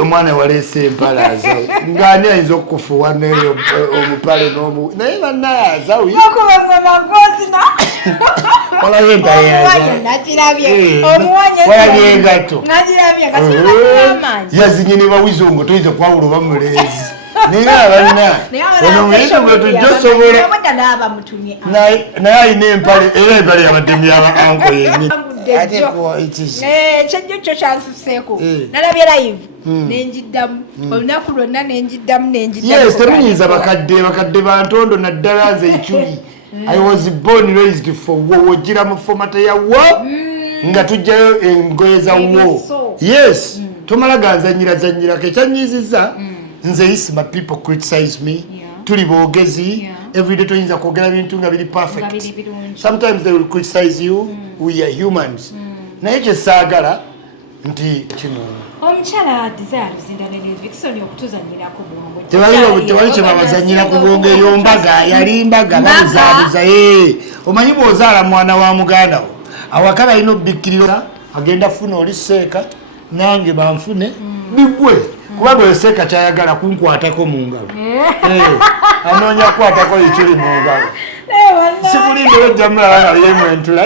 omwana walese empalaza ngani ayinza okufuwa neyo omupale n'omu naye bannayaza walabyengato yazinyini bawizongo toyinza kwawula oba mulezi naye abalina ono muyinza gwe tujjosobola naye alina empale era empale yabaddemu yaba anko yennyini kyajjo kyo kyansuseeko nalabye live nenjiddamu olunaku lwonna nenjiddamu yes temuyinza bakadde bantondo naddala nze ekyuli I was born raised for war wogira mu fomata ya war nga tujjayo engoye za war yes tomala ganzanyira kekyanyiziza nze Isma people criticize me tuli boogezi everyday toyinza kwogera bintu nga biri perfect sometimes they will criticize you we are humans naye kyesaagala nti kino omukyala desire zindalene Vixen okutuzanyirako bongo tewali kye babazanyira ku bongo eyo mbaga yali mbaga babuzaabuza omanyi bw'ozaala mwana wa muganda wo awaka balina obikkirira agenda funa oli seeka nange banfune bigwe kuba bwe seeka kyayagala kunkwatako mu ngalo anoonya kukwatako ekiri mu ngalo sikulindewo jamulala yemwentula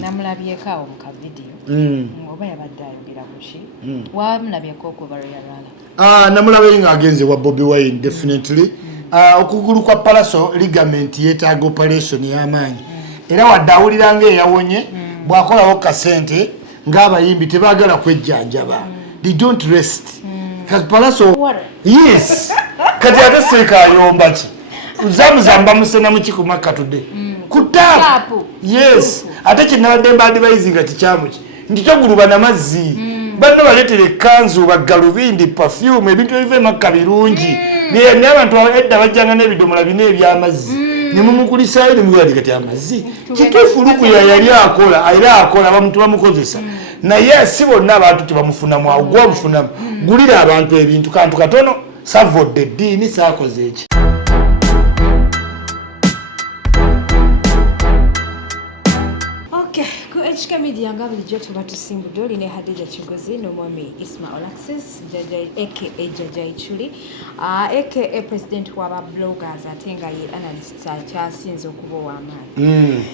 namulabyeko awo mu kavidiyo oba yabadde ayogera kuki wamulabyeko okuva lweyalwala namulabe nga agenze wa Bobi Wine definitely okugulu kwa palaso ligament yeetaaga operation y'amaanyi era wadde awulira ng'eyawonye bw'akolawo kasente ng'abayimbi tebaagala kwejjanjaba they don't rest kati palaso yes kati ate seeka ayomba ki zamuzamba musena mukikuma katudde kutapu yes ate kinabadde mbadivaizi nga kikyamuki nti toguluba namazzi banno baleetere ekkanzu baggalubindi perfume ebintu ebiva emakka birungi naye abantu edda bajjanga n'ebidomola bina ebyamazzi nemumukulisayo nemuguladi kati amazzi kituufu lukuya yali akola era akola bamuntu bamukozesa naye si bonna abantu tebamufunamu awo gwomufunamu gulira abantu ebintu kantu katono savodde eddiini saakoze eki HK Media nga bulijjo tuba tusimbudde olina Hadija Kigozi n'omwami Isma Olaxes aka Jaja Ichuli aka president w'aba bloggers ate nga ye analyst akyasinze okuba ow'amaanyi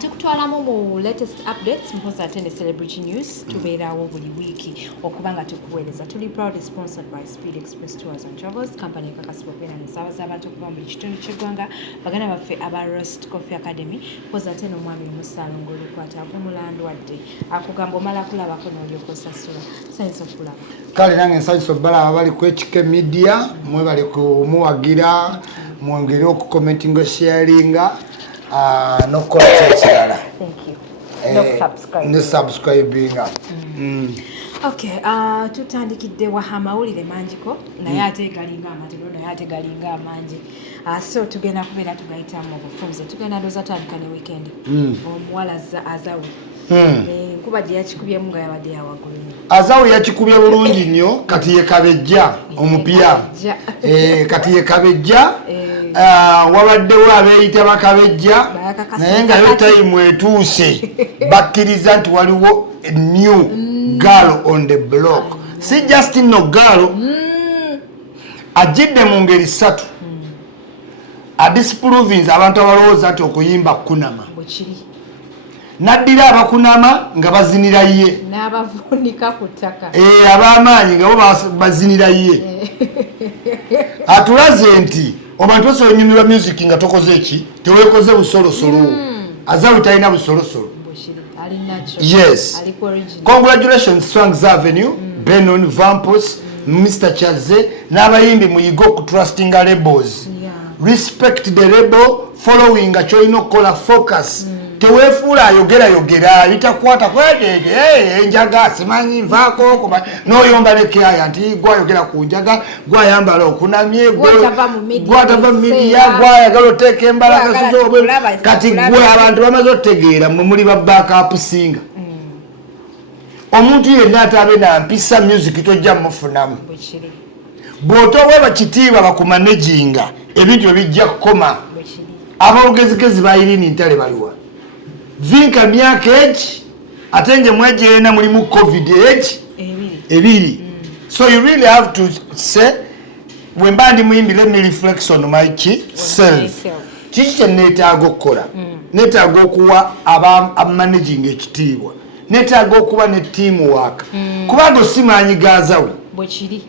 tukutwalamu mu latest updates mpoza ate ne celebrity news tubeerawo buli wiiki okuba nga tukuweereza tuli proudly sponsored by Speed Express Tours and Travels company ekakasibwa okubeera n'ensaabaza abantu okuva mu buli kitundu ky'eggwanga baganda baffe aba Roast Coffee Academy mpoza ate n'omwami Musalongo olukwata avumulandwadde akugamba omala kulabako n'olyoka osasula nsanyusa okulaba kale nange nsanyusa obbalaba bali ku HK Media mwebale kumuwagira mwongere okukomentinga sharinga no content kirala no subscribing okay tutandikidde wa amawulire mangiko naye ate galinga amatero naye ate galinga amangi so tugenda kubeera tugayita mu bufunze tugenda ndoza twandika ne weekend omuwala azawe nkuba gye yakikubyemu nga yabadde yawaggulu azawe yakikubye bulungi nnyo kati ye kabejja omupiira kati ye kabejja wabaddewo abeeyita bakabejja naye nga yo tayimu etuuse bakkiriza nti waliwo new girl on the block si just no girl ajidde mu ngeri ssatu adisprovince abantu abalowooza nti okuyimba kunama naddira abakunama nga bazinira ye n'abavunika ku ttaka ab'amaanyi nga bo bazinira ye atulaze nti obantu osobola onyumirwa music nga tokoze eki teweekoze busolosolo azawe talina busolosolo yes congratulations Swangs Avenue Benon Vampos Mr. Chaze n'abayimbi muyiga okutrustinga labels respect the label following kyoyina okukola focus teweefuula ayogera bitakwata kwedede enjaga simanyi nvaako n'oyomba lekeyaya nti gwayogera ku njaga gwayambala okunamye gwatava mu midiya gwayagala oteeka embalaga zizobe kati gwe abantu bamaze otegeera mwe muli ba backup singa omuntu yenna ataabe nampisa music tojja mufunamu bw'otowa bakitiibwa bakumanejinga ebintu ebijja kukoma abawogezigezi bayirini ntale baliwa vinka myaka egi ate nje mwegyeena mulimu covid egi ebiri. So you really have to say when bandi muimbi let me reflect on my self. Kiki kye neetaaga okukola? Neetaaga okuwa abamanaging ekitiibwa, neetaaga okuba ne teamwork kubanga osimaanyi gaazawe bwe kiri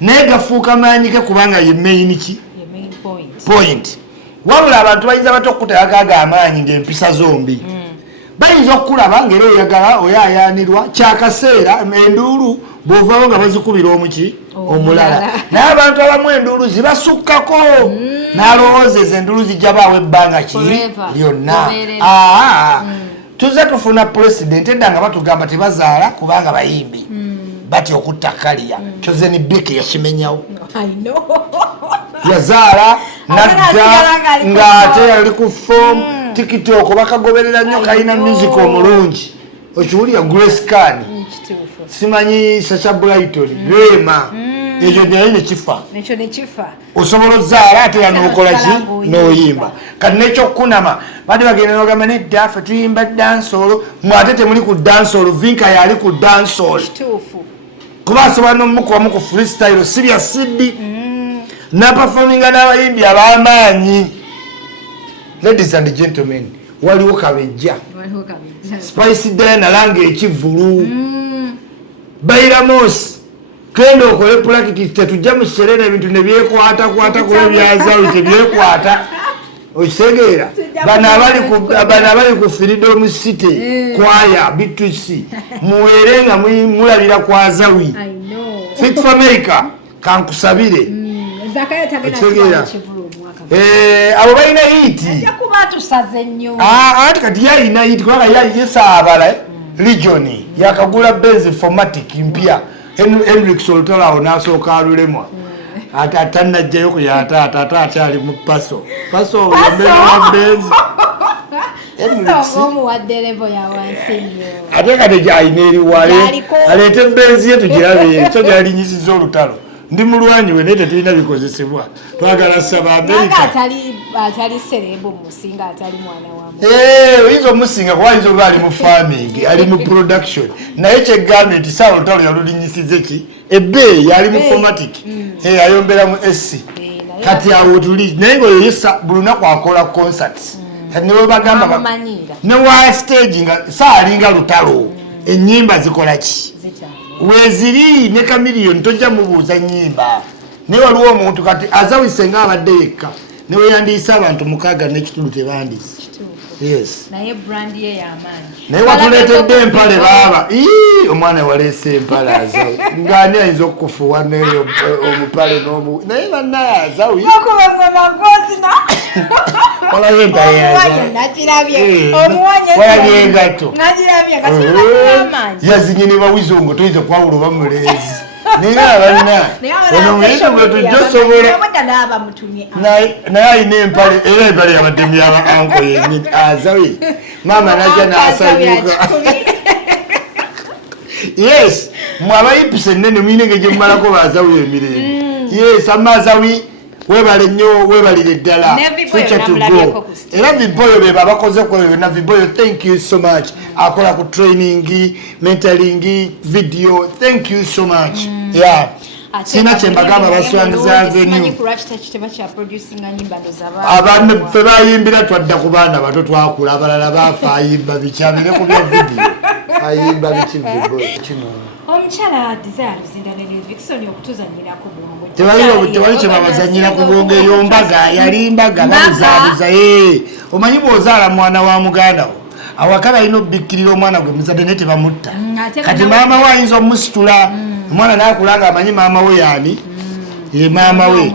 naye gafuuka maanyi ge kubanga ye main point. Wabula abantu bayinza bato okuteekaga amaanyi ng'empisa zombi. Bayinza okulaba ng'era oyagala oyaayaanirwa kyakaseera enduulu bw'ovaawo nga bazikubira omuki omulala. Naye abantu abamu enduulu zibasukkako n'alowoozeza enduulu zijja baawo ebbanga ki lyonna. Tuzze tufuna pulezidenti edda nga batugamba tebazaala kubanga bayimbi batya okutta kaliya. Kyozeni Beke yakimenyawo. Yazaala nadda ng'ate yali ku fomu TikTok bakagoberera nnyo kalina music omulungi. Okiwulira Grace Khan simanyi Sacha Brighton Rema ekyo naye nekifa osobola ozaala ate era n'okola ki n'oyimba. Kati n'ekyokunama badde bagenda n'ogamba nedda ffe tuyimba dansolo mwate temuli ku dansolo vinka yali ku dansolo kuba asobola n'omukubamu ku freestyle sibya siddi n'apafominga n'abayimbi ab'amaanyi. Ladies and gentlemen, waliwo kabejja Spice Diana lange ekivulu Bairamos kendo okole practice tetujja mu serena ebintu ne byekwata ku ebyazawo tebyekwata okisegeera bano abali ku Freedom City kwaya Bituufu muwere nga mulabira kwa Zawi Fit for America kankusabire okisegeera abo balina hiti ati kati yalina hiti kubanga yasaabala regioni yakagula Benz Formatic mpya Henrik Soltalawo n'asooka alulemwa ate atannajjayo ku yataata ate akyali mu paso yambeera Benz ate kati gyalina eriwale aleete Benz ye tugirabe so gyalinyisiza olutalo. Ndi mulwanyi we naye tetulina bikozesebwa twagala saba Amerika atali serebo musinga atali mwana wa oyinza omusinga kuba ayinza oba ali mu farming ali mu production naye kyegambye nti sawa olutalo yalulinyisize ki ebbeeyi yali mu formatic ayombera mu SC kati awo tuli naye ngaoyo yesa buli lunaku akola concert kati newe bagamba ne wa stage nga saalinga lutalo ennyimba zikola ki weziri ne kamiliyoni tojja mubuuza nnyimba naye waliwo omuntu kati azawise ng'abadde yekka ne weyandiisa abantu mukaaga n'ekitundu tebandiise. Yes. Naye brand ye y'amaanyi. Naye watuleetedde empale baaba omwana waleese empale Azawi ng'ani ayinza okukufuuwa neyo omupale naye bannaye Azawi olayo empale walabye engato yazinyini bawizongo toyinza kwawula oba muleezi naye abanna ono muyinza gwe tujja osobola naye alina empale era empale yabaddemu yaba anko yennyini Azawi maama najja n'asanyuka. Yes mwe abayipisa ennene muyina engeri gye mumalako b'Azawi emirembe. Yes Azawi webale nnyo webalire ddala future to go era Viboyo beba abakoze ku ebyo byonna. Viboyo thank you so much akola ku training mentoring video thank you so much. Yeah sina kyembagamba baswangiza avenue abantu ffe bayimbira twadda ku baana bato twakula abalala baafa ayimba bikyabire ku bya video ayimba biki Viboyo kino omukyala Desire Zindanene Vixen okutuzanyirako bongo tewali kye babazanyira ku bongo eyo Mbaga yali Mbaga babuzaabuza omanyi bw'ozaala mwana wa muganda wo awaka balina obikkirira omwana gwe muzadde naye tebamutta kati maama we ayinza omusitula omwana n'akula nga amanyi maama we yaani ye maama we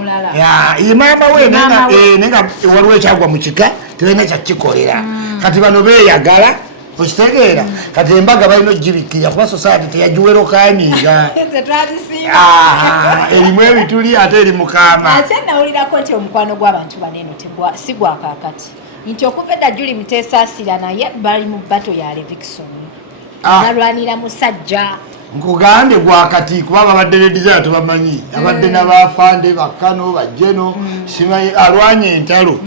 naye nga waliwo ekyagwa mu kika tebalina kyakikolera kati bano beeyagala okitegeera kati Embaga balina ogibikkirira kuba society teyagiwerokaaniga erimu ebituli ate eri mukaama. Ate nawulirako nti omukwano gw'abantu baneno si gwa kaakati nti okuva edda Julie Muteesaasira naye bali mu bato ya Vixen balwanira musajja nkugambye gwakati kuba babadde ne Desire tebamanyi abadde n'abafande bakkano bajeno simanyi alwanye entalo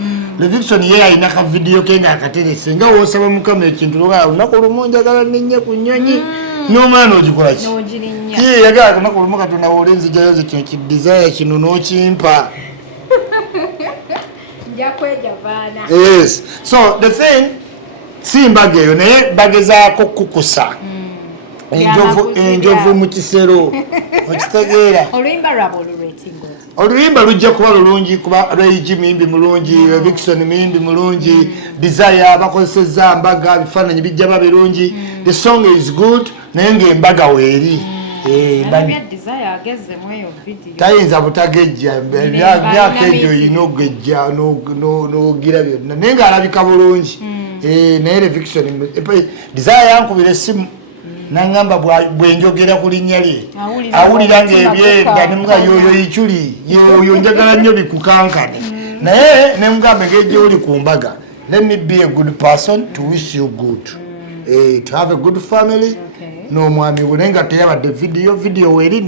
Leviction ye alina ka video ke nga akaterese nga wosaba mukama ekintu lwa lunaku lumu njagala ninnya ku nnyonyi n'omwana ogikola ki ye yagala lunaku lumu Katonda wolenzi jayo kino ki desire kino n'okimpa. Yes, so the thing si Embaga eyo naye bagezaako kukusa enjovu mu kisero okitegeera. Oluyimba lujja kuba lulungi kuba Regi muyimbi mulungi, Leviction muyimbi mulungi, Desire bakozesezza Embaga bifaananyi bijja ba birungi. The song is good naye ng'Embaga weeri. Tayinza butagejja myaka egyo oyina ogejja n'ogira byonna naye ng'alabika bulungi. Naye Leviction Desire yankubira essimu nangamba bwenjogera ku linnya lye awulira ng'ebyenda nemuga yoyo ikyuli yoyo njagala nnyo bikukankane naye nemugamba ng'ejja oli ku Embaga. Let me be a good person to wish you good, to have a good family. N'omwami we naye nga teyabadde video weeri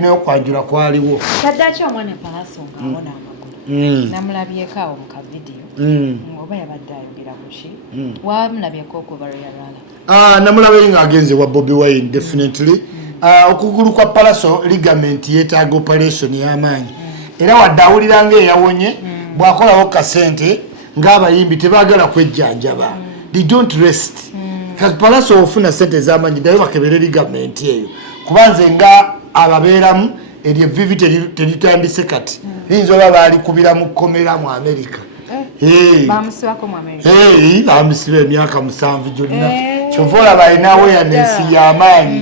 n'okwanjula kwaliwo. Taddaki omwana Palaso ng'awona amagulu namulabyeko awo mu kavidiyo oba yabadde ayogera ku ki wamulabyeko okuva lwe yalwala? Namulabe ng'agenze wa Bobi Wine definitely. Okugulu kwa Palaso ligament yeetaaga operation y'amaanyi era wadde awulira ng'eyawonye bw'akolawo kasente ng'abayimbi tebaagala kwejjanjaba. They don't rest. Palaso ofuna sente z'amaanyi ddayo bakebere ligament eyo kuba nze nga ababeeramu eryo vivi teritandise kati liyinza oba baalikubira mu kkomera mu Amerika. Bamusiba emyaka 7 gyonna kyova olaba alina awareness y'amaanyi.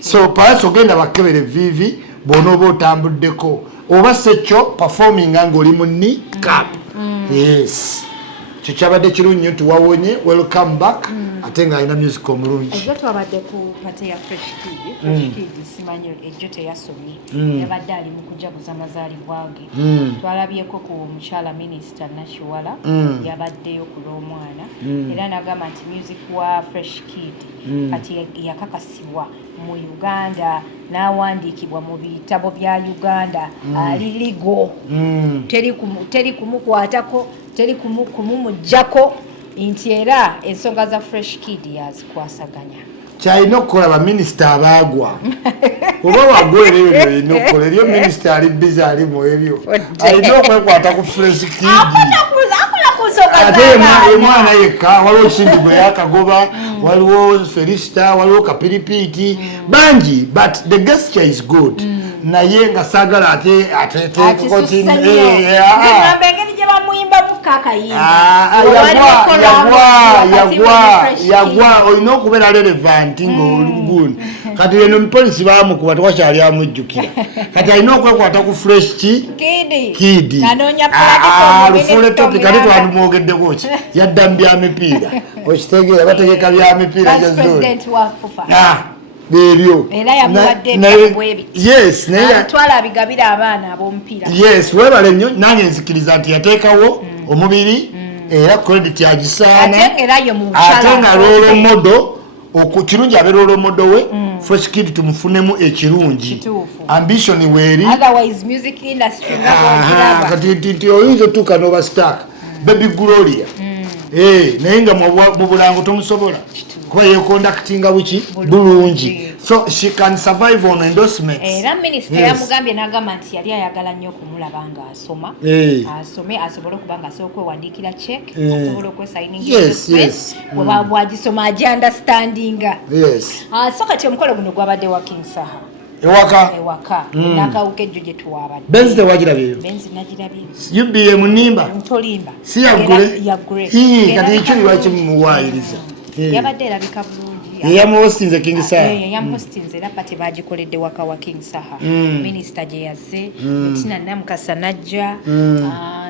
So Palaso ogenda bakebere vivi bw'onooba otambuddeko oba sekyo performing ng'oli mu cap. Yes, kyo kyabadde kirungi nnyo tuwawonye. Welcome back. Ate ng'alina music omulungi. Ejo twabadde ku pate ya Fresh Kid simanyi ejo teyasomye yabadde ali mu kujaguza amazaalibwa ge. Twalabyeko ku omukyala minisita Nashiwala yabaddeyo ku lw'omwana era n'agamba nti music wa Fresh Kid kati yakakasibwa mu Uganda n'awandiikibwa mu bitabo bya Uganda ali ligo teri kumukwatako teri kumumujjako nti era ensonga za Fresh Kid yazikwasaganya. Kyalina okukola baminisita abaagwa oba wagwera ebyo byolina okukola eryo minisita ali bizi ali mu ebyo alina okwekwata ku Fresh Kid ate omwana yekka waliwo Kintu gwe yakagoba waliwo Felicita waliwo Kapiripiiti bangi but the gesture is good naye nga saagala ate yagwa olina okubeera relevant ng'oluguni kati eno mupolisi bamukuba tewakyali amujjukira kati alina okwekwata ku Fresh Kid lufule topic ate twandimwogeddeko ki yadda mu byamipiira okitegeera bategeka byamipiira ebyo yes webale nnyo nange nzikiriza nti yateekawo omubiri era credit agisaana ate nga role model kirungi abe role model we Fresh Kid tumufunemu ekirungi ambition weeri kati oyinza otuuka n'oba stark baby Gloria naye nga mu bulango tomusobola kuba yekondakitinga buki bulungi so she can survive on endorsements. Era minisita yamugambye n'agamba nti yali ayagala nnyo okumulaba nga asoma asome asobole okuba nga asobola okwewandiikira check asobole okwesayininga bwagisoma agiunderstandinga. So kati omukolo guno gwabadde wa King Saha ewaka nakawuka ejjo gye tuwabadde benzi tewagirabyeyo benzi nagirabye UBM nimba ntolimba si yaggule kati ekyo lwaki mumuwaayiriza yabadde erabika bulungi yamuhostinze King Saha yamuhostinze era pate bagikoledde waka wa King Saha minisita gye yazze Tina Namukasa najja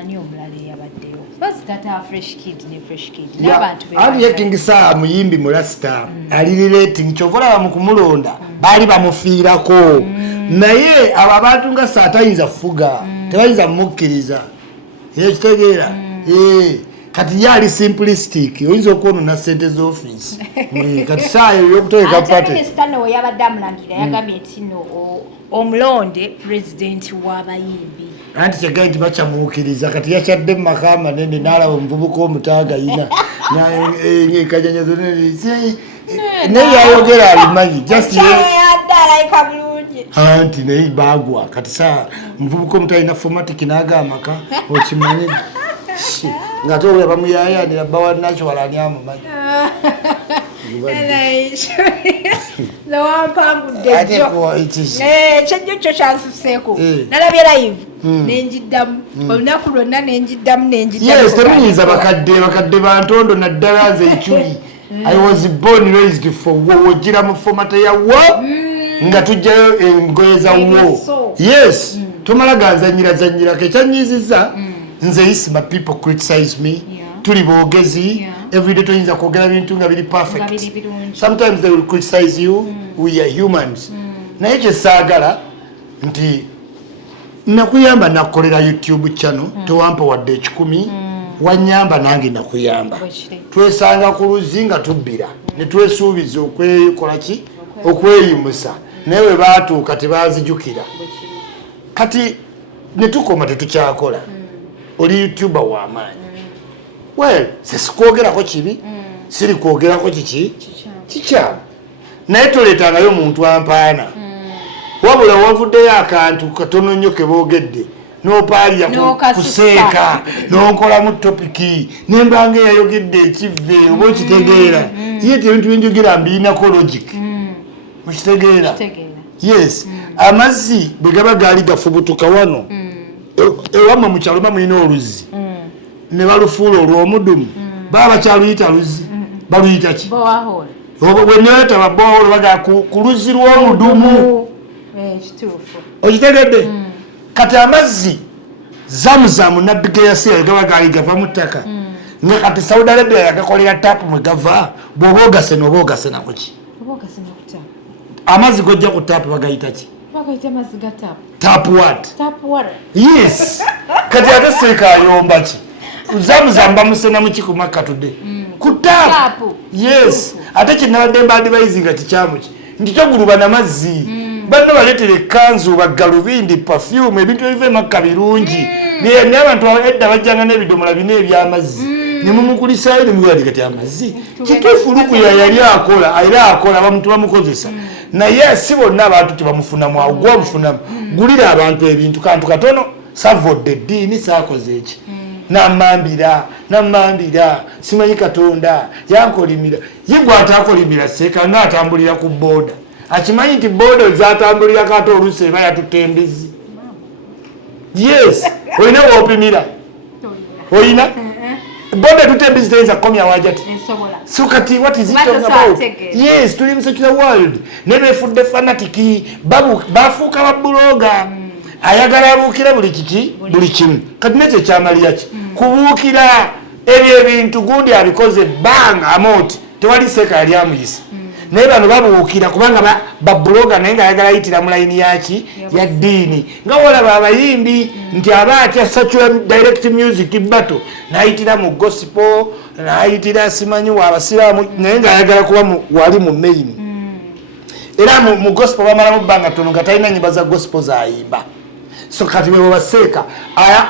ni omulala yabaddeyo basi tata Fresh Kid ne Fresh Kid n'abantu ali King Saha muyimbi mulasta ali relating kyovola bamukumulonda bali bamufiirako naye abo abantu nga Saha tayinza fuga tebayinza mukkiriza ekitegeera kati yali simplistic oyinza okwonona sente z'office kati saayo yokuteeka pate minisita no yabadde amulangira yagambye nti no omulonde president w'abayimbi anti kyagaye nti bakyamuukiriza kati yakyadde mu maka amanene n'alaba omuvubuka omutaaga yina kajanyazo naye yayogera abimanyi anti naye bagwa kati saa omuvubuka omutalina fomatic n'aga amaka okimanyi ng'ate obula bamuyayanira bawa nakyowala ani amumanyi kyejjo kyo kyansuseeko nalabye live nenjiddamu olunaku lwonna temuyinza bakadde bantondo naddala nze ekyuli I was born raised for war wogira mu fomata ya war nga tujjayo engoye za war yes tomala ganzanyira kekyanyiziza nze Isma people criticize me tuli boogezi everyday toyinza kwogera bintu nga biri perfect sometimes they will criticize you we are humans naye kyesaagala nti nakuyamba nakukolera YouTube channel tewampa wadde 10 wanyamba nange nakuyamba twesanga ku luzi nga tubbira ne twesuubiza okwekolaki okweyimusa naye we baatuuka tebazijukira kati ne tukoma tetukyakola oli YouTuber w'amaanyi well sesikwogerako kibi siri kwogerako kikyamu naye toleetangayo omuntu ampaana wabula wavuddeyo akantu katono nnyo keboogedde n'opaalya kuseeka n'onkolamu topiki nembanga eyayogedde ekivve oba okitegeera ye tebintu byenjogera mbirinako logic okitegeera yes amazzi bwe gaba gaali gafubutuka wano ewamwe mu kyalo bamulina oluzi ne balufuula olw'omudumu baba bakyaluyita luzi baluyita ki bwe neetaba boholo baga ku luzi lw'omudumu okitegedde kati amazzi zamuzamu nabbi ge yasiira gaba gaali gava mu ttaka nga kati Saudi Arabia yagakolera tapu mwe gava bw'oba ogase n'oba ogase nakuki amazzi gojja ku tapu bagayita ki tap water yes kati ate seeka ayomba ki zamuzamu bamusena mu kikuma katudde ku tapu yes ate kinabadde mbadivaizi nga kikyamu ki nti toguluba namazzi banno baleetera ekkanzu baggalubindi perfume ebintu ebiva emakka birungi naye abantu edda bajjanga n'ebidomola bina ebyamazzi ne mumukulisayo ne mugula kati amazzi kituufu lukuya yali akola era akola bamuntu bamukozesa naye si bonna abantu tebamufunamu awo gwomufunamu gulira abantu ebintu kantu katono savodde eddiini saakoze eki namambira simanyi katonda yankolimira ye gwatakolimira seeka ngaatambulira ku booda akimanyi nti booda zatambulira kate oluusi eba yatutembezi yes olina woopimira olina booda tutembezi teyinza kukomya wajati so kati what is it talking about yes tuli mu secular world nebefudde fanatiki bafuuka babuloga ayagala abuukira buli kimu kati nekyo ekyamalira ki kubuukira ebyo ebintu gundi abikoze banga amoti tewali seeka yali amuyisa naye bano babuukira kubanga babuloga naye ngaayagala ayitira mu layini yaki ya ddiini nga wolaba abayimbi nti aba atya secular direct music battle nayitira mu gospel nayitira simanyi waabasiraamu naye ngaayagala kuba wali mu main era mu gospel bamalamu bbanga tono nga talina nyimba za gospel zayimba so kati bwe baseeka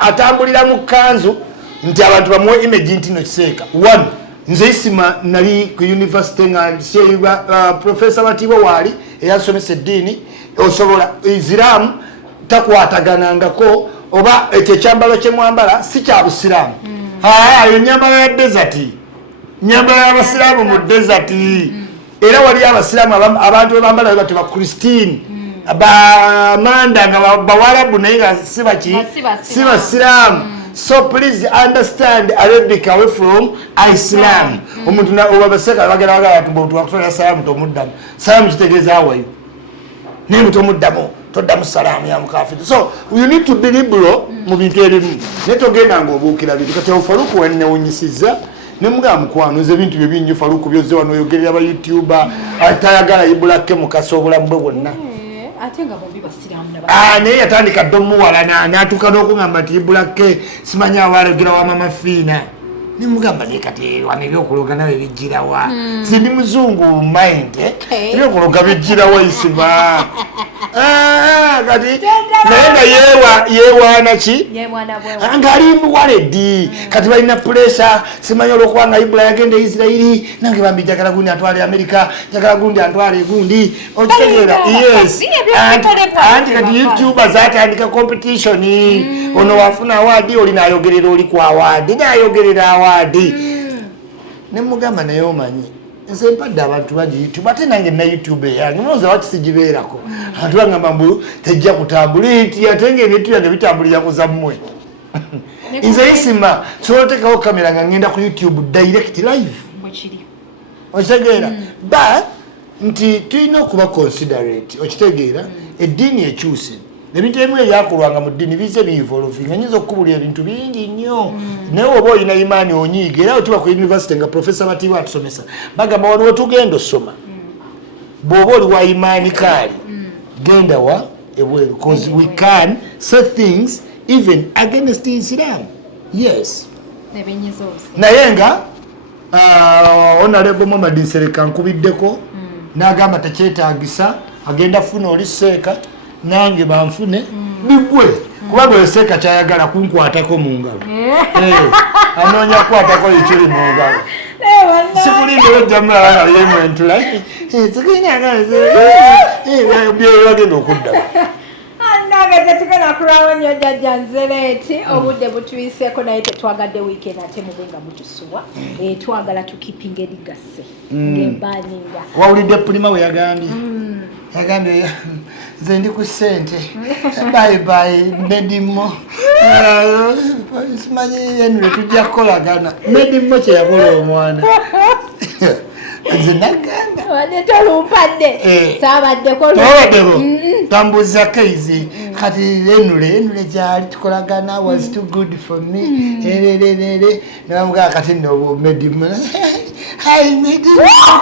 atambulira mu kanzu nti abantu bamuwe image nti no kiseeka one nze Isma nali ku university nga professor Matibo wali eyasomesa eddiini osobola iziramu takwataganangako oba ekyambalo kyemwambala si kya busiraamu ayo nyambala ya desert nyambala y'abasiraamu mu desert era wali abasiraamu abantu bambala bati ba Christine bamanda nga bawarabu naye nga si basiraamu so please understand Arabic away from Islam omuntu obabaseka bagera bagala tumbo tuwakutola salamu tomuddamu salamu kitegeeza awayo naye mutomuddamu toddamu salamu ya mukafiri so you need to be liberal mu bintu ebimu naye togenda ng'obuukira bintu kati Faruku wennewunyisiza ne mugamba mukwano nze bintu byo bingi Faruku byozze wano oyogerera ba YouTuber atayagala ibulake mukasa obulamu bwe bwonna ate nga bombi basiraamu naye yatandika dde omuwala n'atuuka n'okugamba nti ibulake simanyi awalogera wa mama fiina ne mugamba naye kati wano ebyokuloga nawe bijjirawa sindi muzungu mind ebyokuloga bijjirawa Isma kati naye yewaana ki ng'ali muwaledi kati balina pulesa simanyi olwokubanga ibula yagenda Isirairi nange bambi njagala gundi atwale Amerika njagala gundi antwale gundi okitegeera yes anti kati YouTuber zatandika competition ono wafuna awaadi oli nayogerera oli ku awaadi nayogerera awaadi nemugamba naye omanyi nze mpadde abantu bangi YouTube ate nange na YouTube yange noza wati sigibeerako abantu bangamba mbu tejja kutambula iti ate ng'ebintu yange bitambulira kuzammwe nze Isma sootekawo kamera nga ngenda ku YouTube direct live okitegeera but nti tulina okuba considerate okitegeera eddiini ekyuse ebintu ebimu ebyakolwanga mu ddiini bize bivolvinga nyinza okukubulira ebintu bingi nnyo naye oba olina imaani onyiiga era otuba ku university nga profesa batiibwa atusomesa bagamba waliwo tugenda osoma bw'oba oli wa imaani kaali genda wa ebweru because we can say things even against Islam yes naye nga Honorable Muhammad Nsereka nkubiddeko n'agamba tekyetaagisa agenda funa oli seeka nange banfune bigwe kubanga oyo seeka kyayagala kunkwatako mu ngalo anoonya kukwatako ekiri mu ngalo sikulimba ojjamulaba nga yemwentula bagenda okudda nage tetukena kulawo nnyo jjajja nzereeti obudde butuyiseko naye tetwagadde weekend ate mube nga mutusuwa twagala tukipinga erigase ng'embaninga wawulidde pulima we yagambye yagambye nze ndi ku ssente bayibayi medimo simanyi yenule tujja kukolagana medimo kyeyakola omwana nze nagamba tolumpadde saabaddeko tambuza kaizi kati enule gyali tukolagana was too good for me ererere namugaa kati no medimo medimo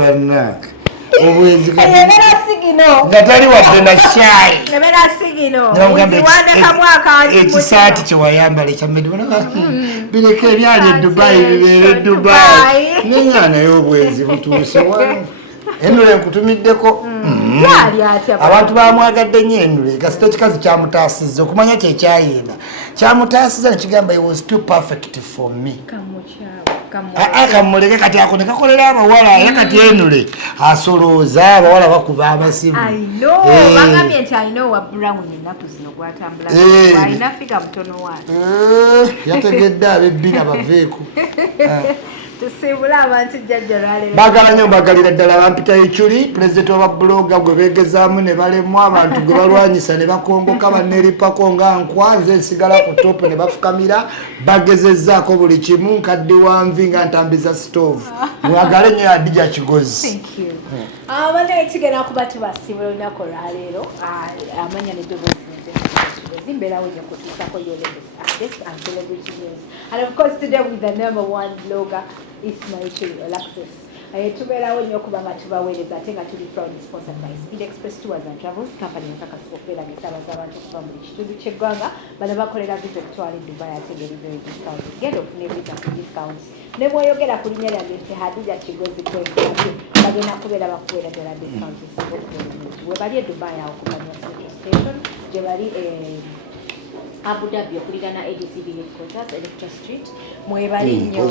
banaka obwezi gatali wadde na shayi ekisaati kyewayambala ekyamedimo bireka ebyali edubayi bibeere edubayi neŋŋaanaye obwezi butuuse wano enule nkutumiddeko abantu bamwagadde nnyo enule kasita ekikazi kyamutaasizza okumanya kyekyayenda kyamutaasizza nekigamba he was too perfect for me akamuleke kati ako nekakolera abawala ye kati enule asolooza abawala bakuba amasimu bagambye nti alina owa brown ennaku zino gwatambula alina figa mutono waani yategedde abebbina baveeku tusiibula abantu jjajja lwaleero baagala nnyo mbagalira ddala bampita ekyuli pulezidenti w'ababuloga gwe beegezaamu ne balemwa abantu gwe balwanyisa ne bakongoka banneeripako nga nkwa nze nsigala ku topu ne bafukamira bagezezzaako buli kimu nkadde wanvi nga ntambiza stove mwagale nnyo Adija Kigozi abanaye tugenda kuba tubasiibula olunaku olwaleero amanya neddoboozi Zimbabwe kutuusako your latest updates and celebrity news. And of course today with the #1 blogger Isma Olaxes. Tubeerawo nnyo kubanga tubaweereza ate nga tuli proud sponsored by Speed Express Tours and Travels company yakakasipopera ngesaabaza abantu okuva mu buli kitundu ky'eggwanga bano bakolera visa okutwala Dubai ate ngeri very discount genda okufuna evisa ku discount ne bw'oyogera ku linnya lyange nti Hadija Kigozi kwekate bagenda kubeera bakuweera ddala discount esinga okubulungi we bali e Dubai awo kumanya Central Station gye bali Abu Dhabi okuliraana ADCB headquarters Electra Street mwebali nnyo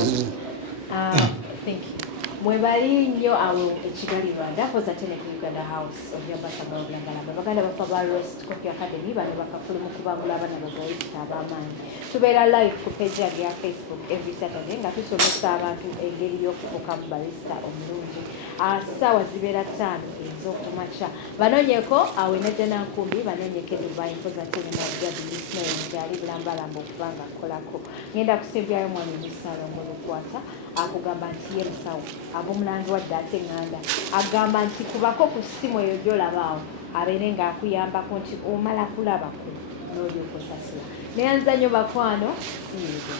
thank you mwebali nnyo awo ekigali Rwanda koza tene ku Uganda House obyabasaba obulangalamba baganda bafa ba Rest Coffee Academy bano bakafulu mu kubangula abana babayita ab'amaanyi tubeera live ku page yange ya Facebook every Saturday nga tusomesa abantu engeri y'okufuuka mu barista omulungi ssaawa zibeera 5 ez'okumakya banoonyeko awenedde nankumbi banoonyeko Dubai mpoza tene nabugabi Ismail ngali bulambalamba okuba nga akolako ngenda kusembyayo mwami Musalo ng'olukwata akugamba nti ye musawo ab'omulangi wadde ate eŋŋanda agamba nti kubako ku ssimu eyo gy'olabaawo abeere ng'akuyambako nti omala kulabako n'olyoka osasula naye nza nnyo bakwano siyeego